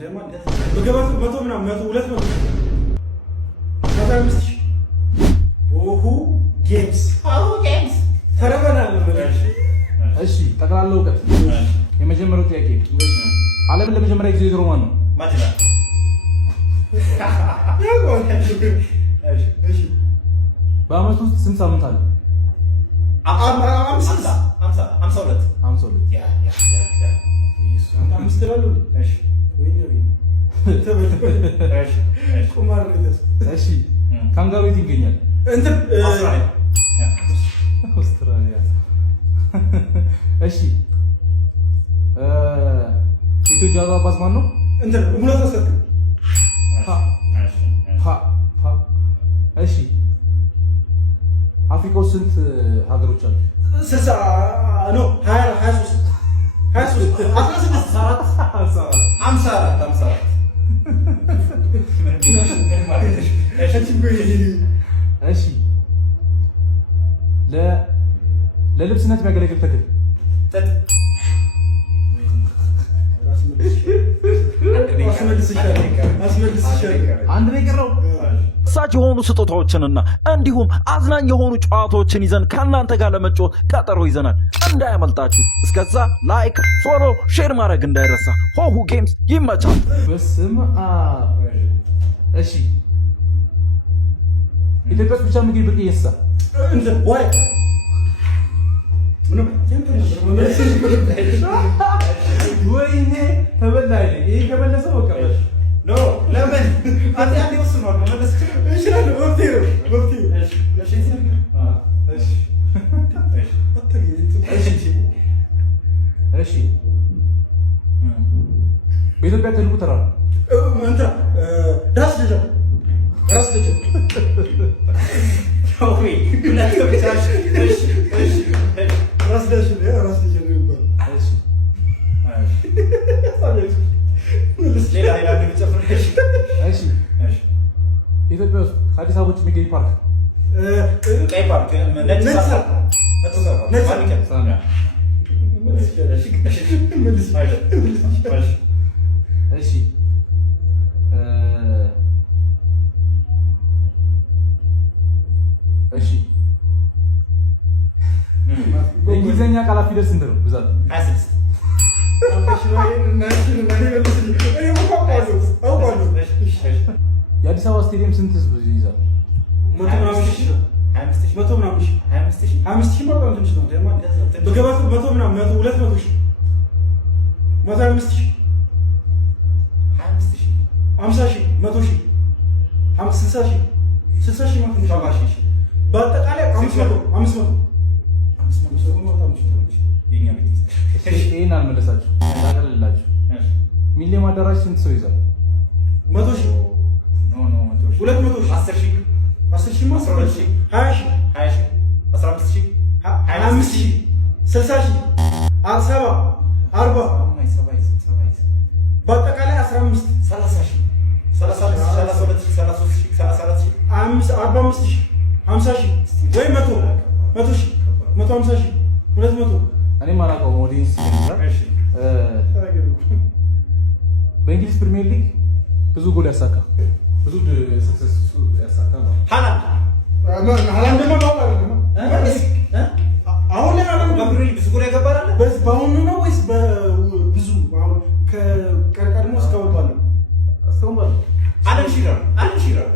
በገባቱ 100 ምናምን 200 150 ኦሁ ጌምስ ተረበናል። እሺ ጠቅላላ እውቀት የመጀመሪያው ጥያቄ ዓለምን ለመጀመሪያ ጊዜ የዞረው ማን ነው? ማጅራ በአመት ውስጥ ስንት ሳምንት አለ? 52 ካንጋሩ የት ይገኛል? አውስትራሊያ። እሺ ኢትዮጵያ አባስ ማን ነው? እሺ አፍሪካ ውስጥ ስንት ሀገሮች አሉ? 60 ነው 23 እሺ ለልብስነት የሚያገለግል ተክል አንድ ነው የቀረው። ሳች የሆኑ ስጦታዎችንና እንዲሁም አዝናኝ የሆኑ ጨዋታዎችን ይዘን ከእናንተ ጋር ለመጫወት ቀጠሮ ይዘናል። እንዳያመልጣችሁ። እስከዛ ላይክ፣ ፎሎ፣ ሼር ማድረግ እንዳይረሳ። ሆሁ ጌምስ ይመቻል። በስመ አብ። እሺ ኢትዮጵያ ብቻ ምግብ ብቅ ይየሳ ወይኔ ተበላይ ይሄ ከመለሰው በቃ ኖ ለምን አንተ አንዴ ወስኗል መመለስ ይችላል። እሺ በኢትዮጵያ ትልቁ ተራራ ራስ ደጀን ኢትዮጵያ ውስጥ ከአዲስ አበባ ውጭ የሚገኝ ፓርክ ቀይ ፓርክ እሺ የእንግሊዝኛ ቃላት ፊደል ስንት ነው ብዛት? 26 የአዲስ አበባ ስቴዲየም ስንት ህዝብ ይይዛል? 500 በአጠቃላይ 500 ይሄን አልመለሳችሁ ታቀልላችሁ። ሚሊዮን አዳራሽ ስንት ሰው ይዛል? 100,000 200,000 10,000 10,000 20,000 20,000 15,000 25,000 60,000 70 40 በአጠቃላይ 15 30,000 45,000 50,000 ወይ 100,000 150,000 200 እኔ ማራቀው ኦዲየንስ በእንግሊዝ ፕሪሚየር ሊግ ብዙ ጎል ያሳካ ብዙ ሰክሰስ ያሳካ ነው። ሃላንድ ነው አሁን ላይ ሃላንድ ብዙ ጎል ያገባል። በአሁኑ ነው ወይስ በብዙ አሁን ከቀድሞ እስካሁን ባለው አለን ሺረር